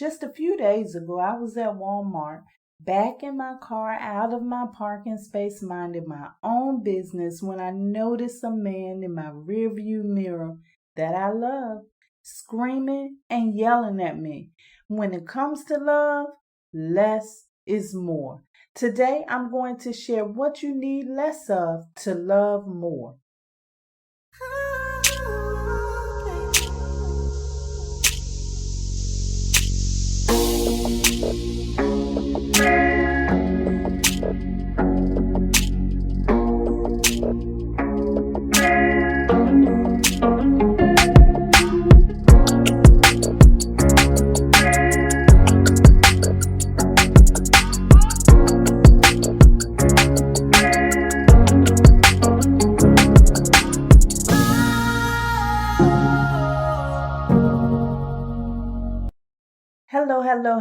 Just a few days ago, I was at Walmart, back in my car, out of my parking space, minding my own business, when I noticed a man in my rearview mirror that I love, screaming and yelling at me. When it comes to love, less is more. Today, I'm going to share what you need less of to love more.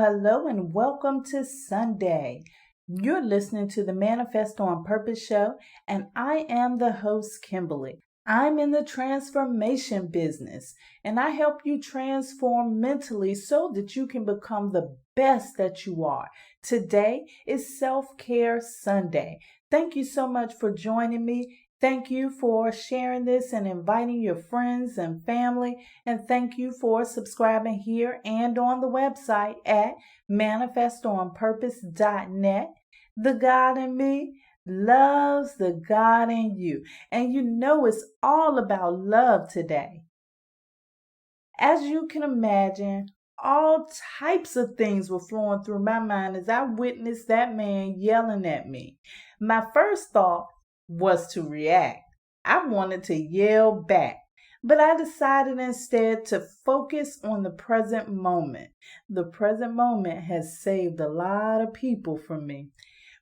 Hello, and welcome to Sunday. You're listening to the Manifest on Purpose show, and I am the host, Kimberly. I'm in the transformation business, and I help you transform mentally so that you can become the best that you are. Today is Self-Care Sunday. Thank you so much for joining me. Thank you for sharing this and inviting your friends and family. And thank you for subscribing here and on the website at manifestonpurpose.net. The God in me loves the God in you. And you know it's all about love today. As you can imagine, all types of things were flowing through my mind as I witnessed that man yelling at me. My first thought was to react. I wanted to yell back, but I decided instead to focus on the present moment. The present moment has saved a lot of people from me.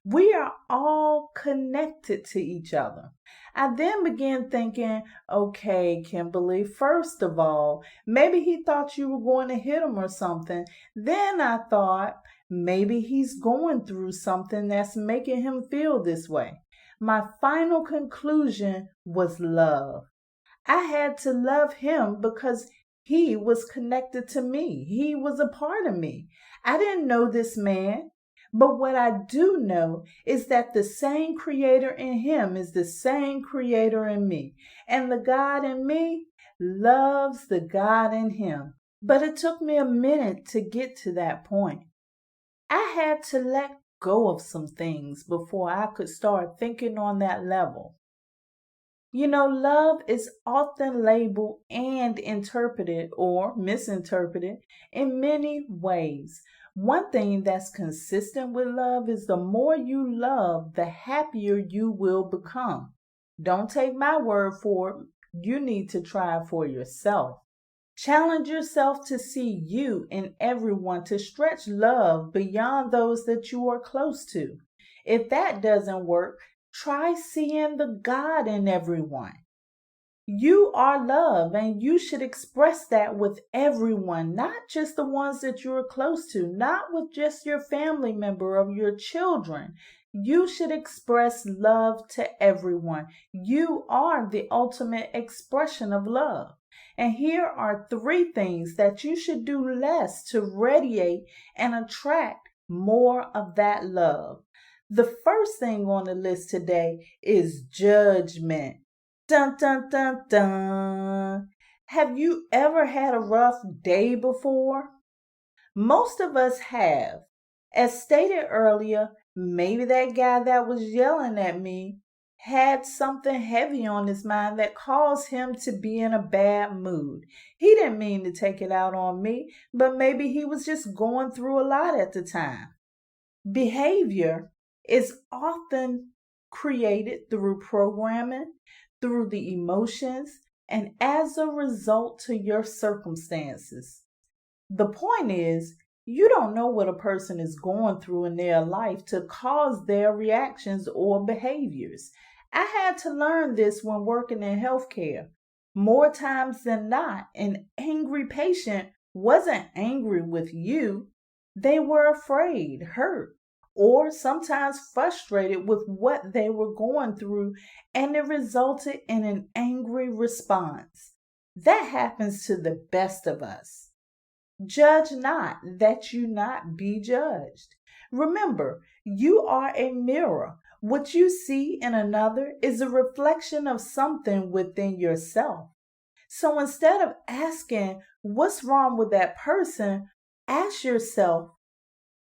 We are all connected to each other. I then began thinking, okay, Kimberly, first of all, maybe he thought you were going to hit him or something. Then I thought, maybe he's going through something that's making him feel this way. My final conclusion was love. I had to love him because he was connected to me. He was a part of me. I didn't know this man, but what I do know is that the same creator in him is the same creator in me. And the God in me loves the God in him. But it took me a minute to get to that point. I had to let go of some things before I could start thinking on that level. You know, love is often labeled and interpreted or misinterpreted in many ways. One thing that's consistent with love is the more you love, the happier you will become. Don't take my word for it. You need to try it for yourself. Challenge yourself to see you in everyone, to stretch love beyond those that you are close to. If that doesn't work, try seeing the God in everyone. You are love, and you should express that with everyone, not just the ones that you're close to, not with just your family member or your children. You should express love to everyone. You are the ultimate expression of love. And here are 3 things that you should do less to radiate and attract more of that love. The first thing on the list today is judgment. Dun, dun, dun, dun. Have you ever had a rough day before? Most of us have. As stated earlier, maybe that guy that was yelling at me had something heavy on his mind that caused him to be in a bad mood. He didn't mean to take it out on me, but maybe he was just going through a lot at the time. Behavior is often created through programming, through the emotions, and as a result to your circumstances. The point is, you don't know what a person is going through in their life to cause their reactions or behaviors. I had to learn this when working in healthcare. More times than not, an angry patient wasn't angry with you. They were afraid, hurt, or sometimes frustrated with what they were going through, and it resulted in an angry response. That happens to the best of us. Judge not that you not be judged. Remember, you are a mirror. What you see in another is a reflection of something within yourself. So instead of asking what's wrong with that person, ask yourself,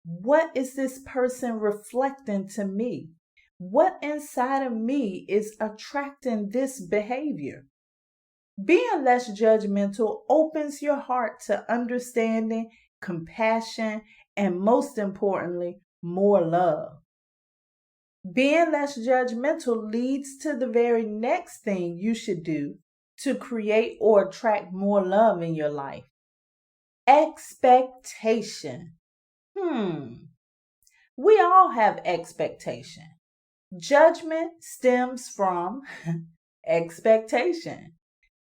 what is this person reflecting to me? What inside of me is attracting this behavior? Being less judgmental opens your heart to understanding, compassion, and most importantly, more love. Being less judgmental leads to the very next thing you should do to create or attract more love in your life. Expectation. We all have expectation. Judgment stems from expectation.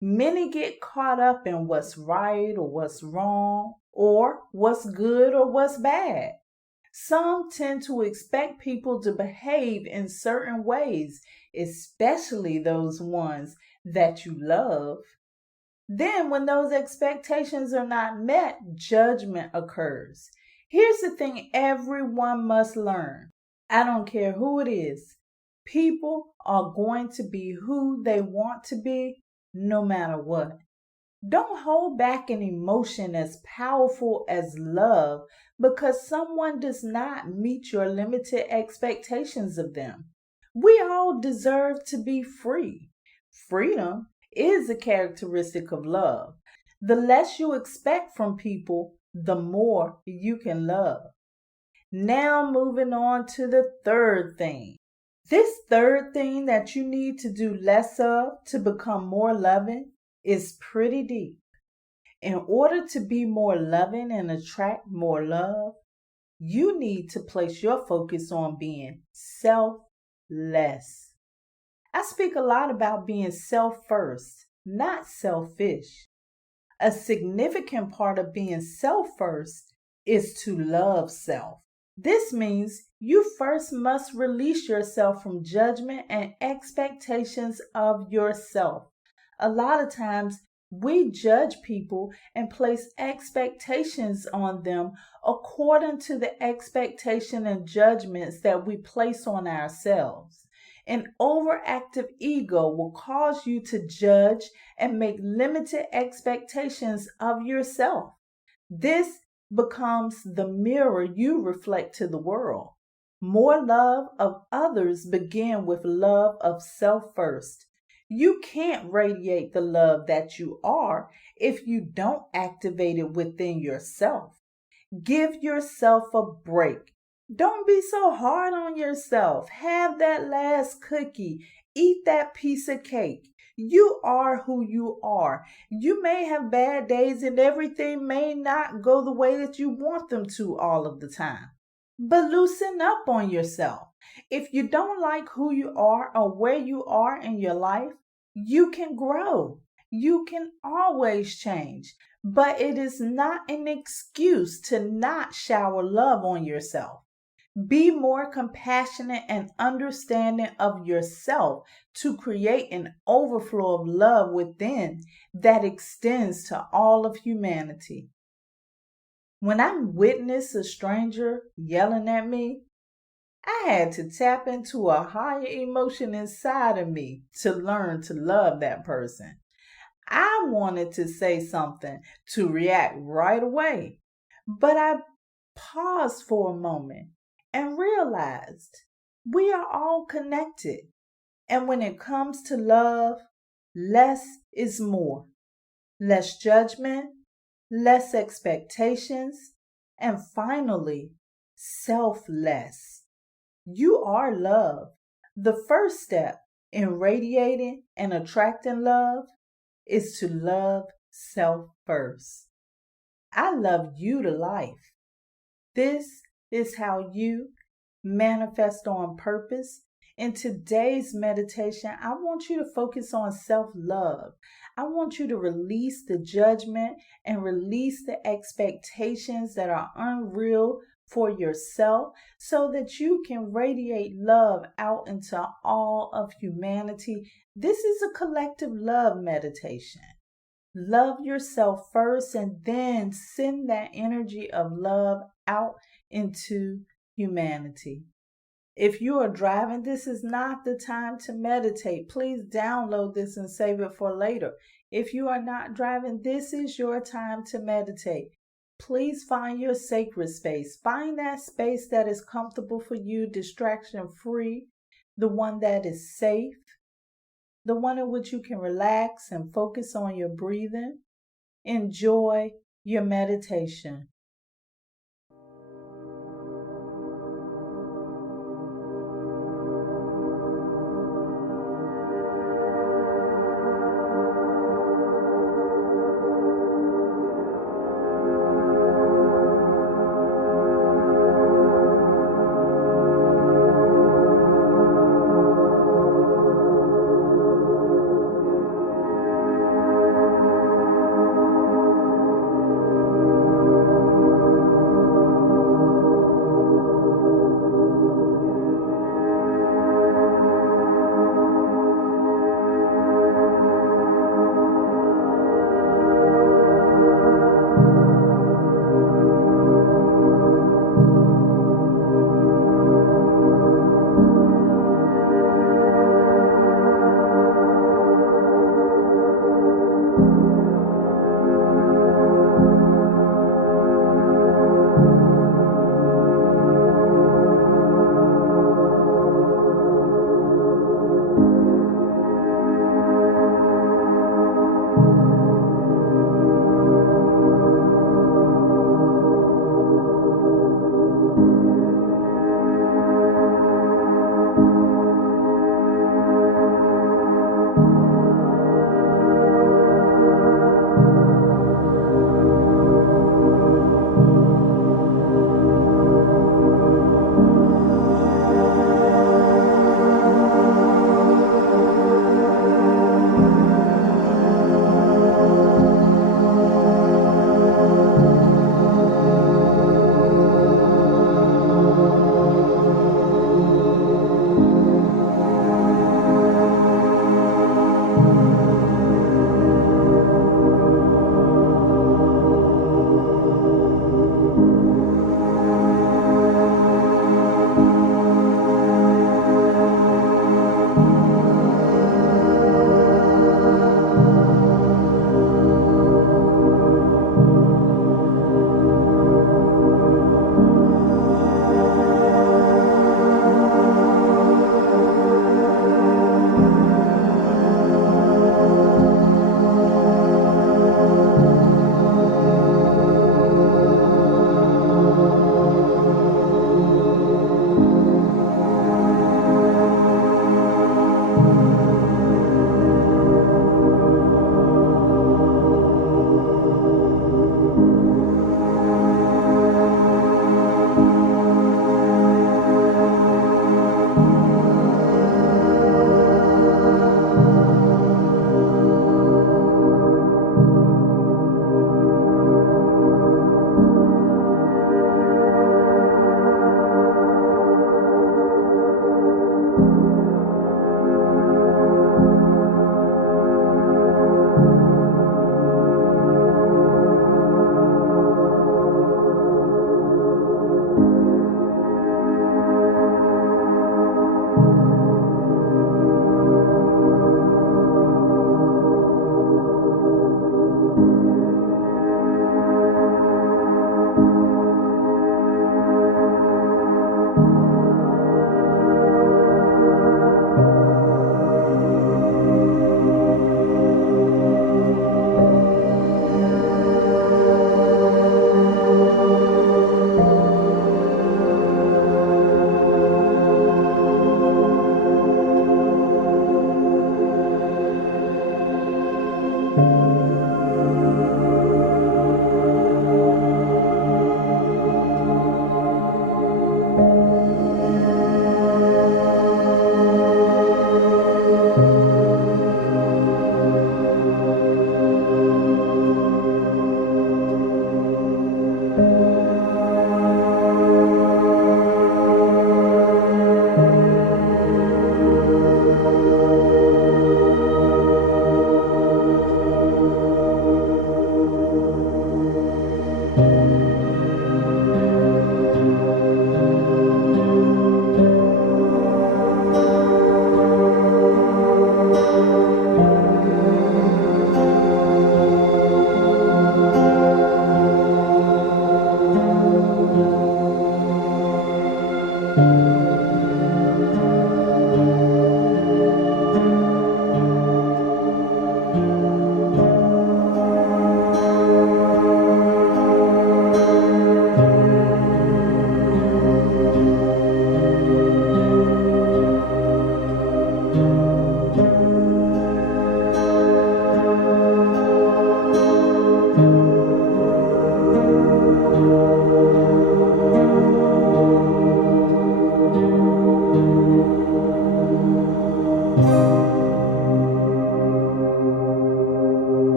Many get caught up in what's right or what's wrong, or what's good or what's bad. Some tend to expect people to behave in certain ways, especially those ones that you love. Then, when those expectations are not met, judgment occurs. Here's the thing everyone must learn. I don't care who it is. People are going to be who they want to be no matter what. Don't hold back an emotion as powerful as love because someone does not meet your limited expectations of them. We all deserve to be free. Freedom is a characteristic of love. The less you expect from people, the more you can love. Now moving on to the third thing. This third thing that you need to do less of to become more loving is pretty deep. In order to be more loving and attract more love, you need to place your focus on being selfless. I speak a lot about being self-first, not selfish. A significant part of being self-first is to love self. This means you first must release yourself from judgment and expectations of yourself. A lot of times we judge people and place expectations on them according to the expectation and judgments that we place on ourselves. An overactive ego will cause you to judge and make limited expectations of yourself. This becomes the mirror you reflect to the world. More love of others begin with love of self first. You can't radiate the love that you are if you don't activate it within yourself. Give yourself a break. Don't be so hard on yourself. Have that last cookie. Eat that piece of cake. You are who you are. You may have bad days and everything may not go the way that you want them to all of the time. But loosen up on yourself. If you don't like who you are or where you are in your life, you can grow. You can always change. But it is not an excuse to not shower love on yourself. Be more compassionate and understanding of yourself to create an overflow of love within that extends to all of humanity. When I witnessed a stranger yelling at me, I had to tap into a higher emotion inside of me to learn to love that person. I wanted to say something to react right away, but I paused for a moment and realized we are all connected. And when it comes to love, less is more. Less judgment, less expectations, and finally, selfless. You are love. The first step in radiating and attracting love is to love self first. I love you to life. This is how you manifest on purpose. In today's meditation, I want you to focus on self-love. I want you to release the judgment and release the expectations that are unreal for yourself so that you can radiate love out into all of humanity. This is a collective love meditation. Love yourself first and then send that energy of love out into humanity. If you are driving, this is not the time to meditate. Please download this and save it for later. If you are not driving, this is your time to meditate. Please find your sacred space. Find that space that is comfortable for you, distraction free, the one that is safe, the one in which you can relax and focus on your breathing. Enjoy your meditation.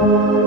you.